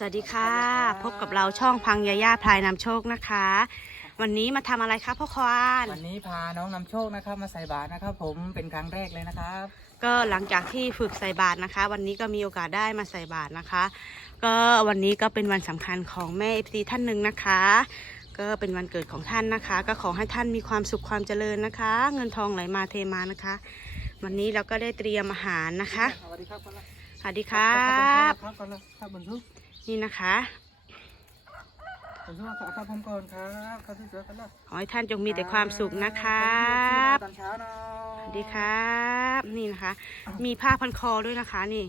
สวัสดีค่ะ พบกับเราช่องพังยาย่าพลายนำโชคนะคะ วันนี้มาทำอะไรคะพ่อควานวันนี้พาน้องนำโชคนะครับ มาใส่บาตรนะครับ ผมเป็นครั้งแรกเลยนะครับ ก็หลังจากที่ฝึกใส่บาตรนะคะ วันนี้ก็มีโอกาสได้มาใส่บาตรนะคะ ก็วันนี้ก็เป็นวันสำคัญของแม่เอฟซีท่านหนึ่งนะคะ ก็เป็นวันเกิดของท่านนะคะ ก็ขอให้ท่านมีความสุขความเจริญนะคะ เงินทองไหลมาเทมานะคะ วันนี้เราก็ได้เตรียมอาหารนะคะสวัสดีครับก่อนละสวัสดีครับครับก่อนละครับบรรทุก นี่นะคะบรรทุกครับครับผมก่อนครับครับที่เจอกันละขอให้ท่านจงมีแต่ความสุขนะครับตอนเช้าเนาะสวัสดีครับ นี่นะคะ มีผ้าพันคอด้วยนะคะนี่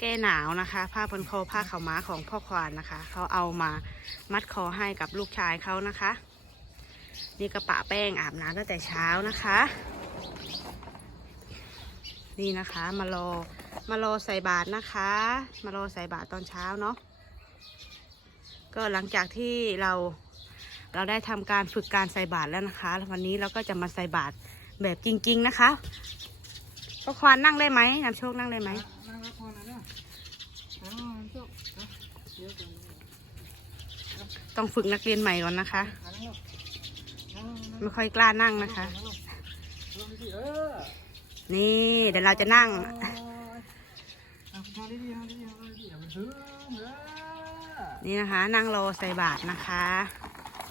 แก้หนาวนะคะ ผ้าพันคอผ้าขาวม้าของพ่อควานนะคะ เขาเอามามัดคอให้กับลูกชายเขานะคะ นี่กระปะแป้งอาบน้ำตั้งแต่เช้านะคะ นี่นะคะมารอมารอใส่บาตรนะคะ มารอใส่บาตรตอนเช้าเนาะ ก็หลังจากที่เราเราได้ทำการฝึกการใส่บาตรแล้วนะคะ วันนี้เราก็จะมาใส่บาตรแบบจริง ๆ นะคะพ่อควานนั่งได้ไหมนำโชคนั่งได้ไหมนั่งรับพรนะเนี่ยอ๋อนำโชคนะเดี๋ยวก่อนต้องฝึกนักเรียนใหม่ก่อนนะคะ ไม่ค่อยกล้านั่งนะคะ นี่เดี๋ยวเราจะนั่ง นถึงเออนี่นะคะนั่งรอใส่บาตรนะคะ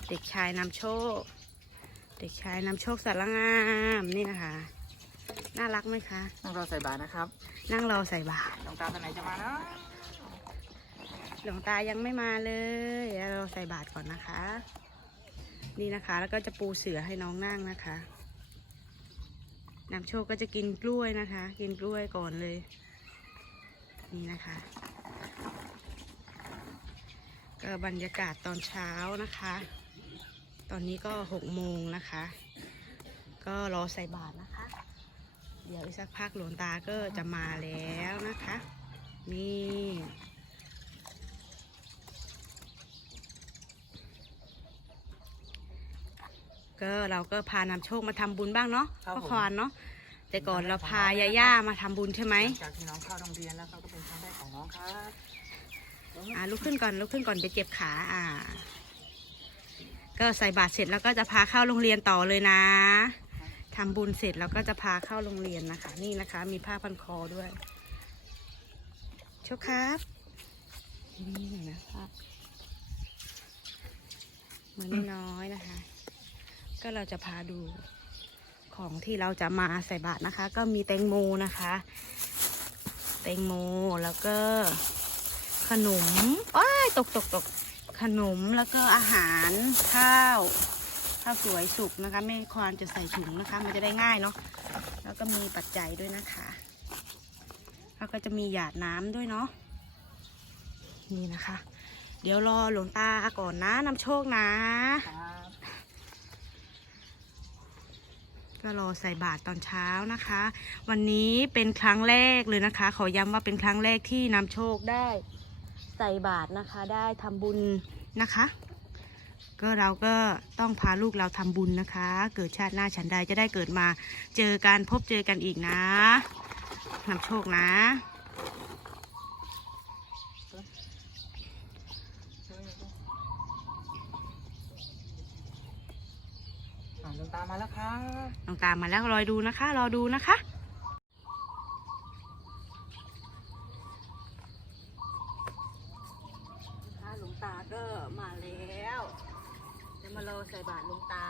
เด็กชายนำโชค เด็กชายนำโชคสารงามนี่นะคะ น่ารักไหมคะ นั่งรอใส่บาตรนะครับนั่งรอใส่บาตรน้องตาตอนไหนจะมานะหลวงตายังไม่มาเลยเดี๋ยวเราใส่บาตรก่อนนะคะ นี่นะคะ แล้วก็จะปูเสือให้น้องนั่งนะคะนำโชคก็จะกินกล้วยนะคะ กินกล้วยก่อนเลย นี่นะคะ ก็บรรยากาศตอนเช้านะคะ ตอนนี้ก็หกโมงนะคะ ก็รอใส่บาตรนะคะ เดี๋ยวอีกสักพักหลวงตาก็จะมาแล้วนะคะ นี่ก็เราก็พานำโชคมาทำบุญบ้างเนาะครับพ่อผมควานเนาะแต่ก่อนเราพายาย่ามาทำบุญใช่ไหมหลังจากที่น้องเข้าโรงเรียนแล้วครับก็เป็นครั้งแรกของน้องครับ อ่าลุกขึ้นก่อนลุกขึ้นก่อนไปเจ็บขาอ่า ก็ใส่บาตรเสร็จแล้วก็จะพาเข้าโรงเรียนต่อเลยนะทำบุญเสร็จแล้วก็จะพาเข้าโรงเรียนนะคะ นี่นะคะ มีผ้าพันคอด้วยโชคครับนี่นะครับเหมือนน้อยนะคะ ก็เราจะพาดูของที่เราจะมาใส่บาตรนะคะ ก็มีแตงโมนะคะ แตงโมแล้วก็ ขนมว้ายตกตกตกขนมแล้วก็อาหารข้าวข้าวสวยสุกนะคะไม่ควรจะใส่ถุงนะคะ มันจะได้ง่ายเนาะแล้วก็มีปัจจัยด้วยนะคะแล้วก็จะมีหยาดน้ำด้วยเนาะนี่นะคะ เดี๋ยวรอหลวงตาก่อนนะนำโชคนะ ก็รอใส่บาตรตอนเช้านะคะ วันนี้เป็นครั้งแรกเลยนะคะ ขอย้ำว่าเป็นครั้งแรกที่นำโชคได้ ใส่บาตรนะคะ ได้ทำบุญนะคะ ก็เราก็ต้องพาลูกเราทำบุญนะคะ เกิดชาติหน้าฉันใดจะได้เกิดมาเจอกันพบเจอกันอีกนะนำโชคนะอ่าดวงตามาแล้วครับลองตามมาแล้วรอดูนะคะ รอดูนะคะ หลวงตา ก็มาแล้ว จะมารอใส่บาตรหลวงตา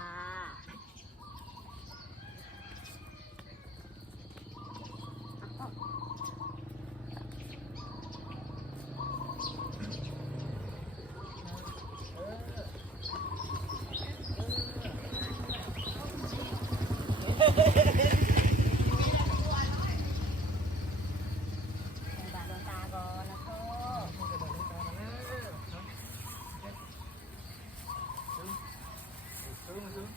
ใส่บาตรหลวงตาก่อนแล้วก็ ซึ้งซึ้ง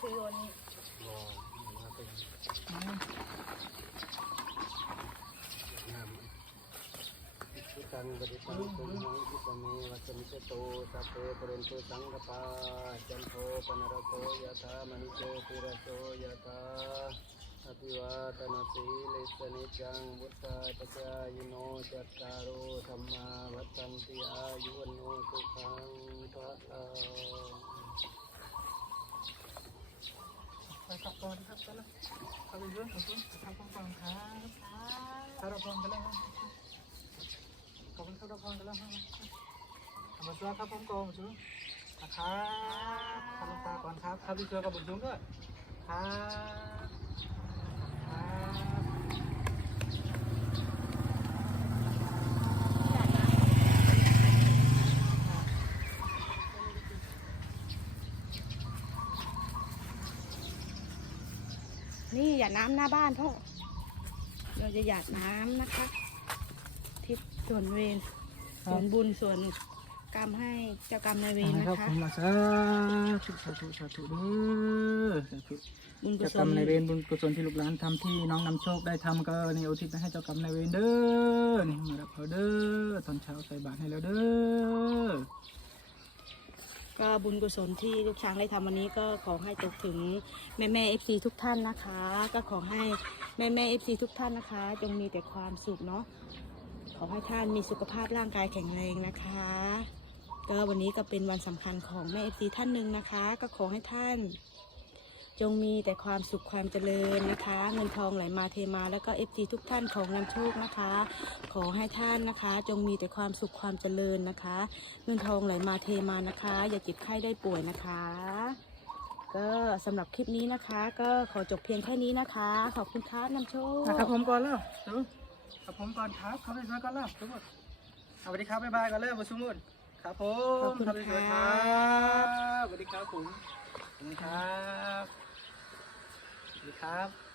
ซื้อวันนี้รอมาเป็นน้ำทิตังปฏิตังตุมหังทิปเมวัจมิจโตสัพเพปเรนตุสังกปาจันโทปนรโสยะธามณิโชติระโสยะธาอภิวาตนาสีลิสนิจังบุตตาปจายโนจัตตารโอธรรมาวัฏันติอายุวันโนสุขังพระลัง ไปขับก่อนครับก็แล้วขับไปเรื่อยผมต้องขับก่อนก่อนครับขับรถก่อนกันแล้วครับขอบคุณครับรถก่อนกันแล้วครับมาช่วยครับผมกอนมาช่วยครับขับรถตาก่อนครับครับไปช่วยกับบุญจุ้งด้วยครับ นี่หยาดน้ำหน้าบ้านพ่อ เราจะหยาดน้ำนะคะ ทิศส่วนเวรส่วนบุญส่วนกรรมให้เจ้ากรรมนายเวรนะครัคะ ผมละสาธุสาธุสาธุเด้อสาธุบุญกุเจ้าศกรรลมนายเวรบุญกุศลที่ลูกหลานทำที่น้องนำโชคได้ทำก็นี่อุทิศไปให้เจ้ากรรมนายเวรเด้อนี่มารับเขาเด้อตอนเช้าใส่บาตรให้แล้วเด้อ ก็บุญกุศลที่ลูกช้างได้ทำวันนี้ก็ขอให้ตกถึงแม่แม่เอฟซีทุกท่านนะคะ ก็ขอให้แม่แม่เอฟซีทุกท่านนะคะ จงมีแต่ความสุขเนาะขอให้ท่านมีสุขภาพร่างกายแข็งแรงนะคะก็วันนี้ก็เป็นวันสำคัญของแม่เอฟซีท่านหนึ่งนะคะ ก็ขอให้ท่าน จงมีแต่ความสุขความเจริญนะคะ เงินทองไหลมาเทมาแล้วก็เอฟซีทุกท่านของนำโชคนะคะ ขอให้ท่านนะคะ จงมีแต่ความสุขความเจริญนะคะ เงินทองไหลมาเทมานะคะ อย่าเจ็บไข้ได้ป่วยนะคะ ก็สำหรับคลิปนี้นะคะ ก็ขอจบเพียงแค่นี้นะคะ ขอบคุณครับนำโชค นะครับผมก่อนแล้วดูครับผมก่อนครับเขาไปช่วยก่อนแล้วทุกคนสวัสดีครับบ๊ายบายกันเลยบุษมุนครับผมขอบคุณเข้าไปช่วยคครัรับบสวัสดีครับผมขอบคุณครับสวัส ดีครับ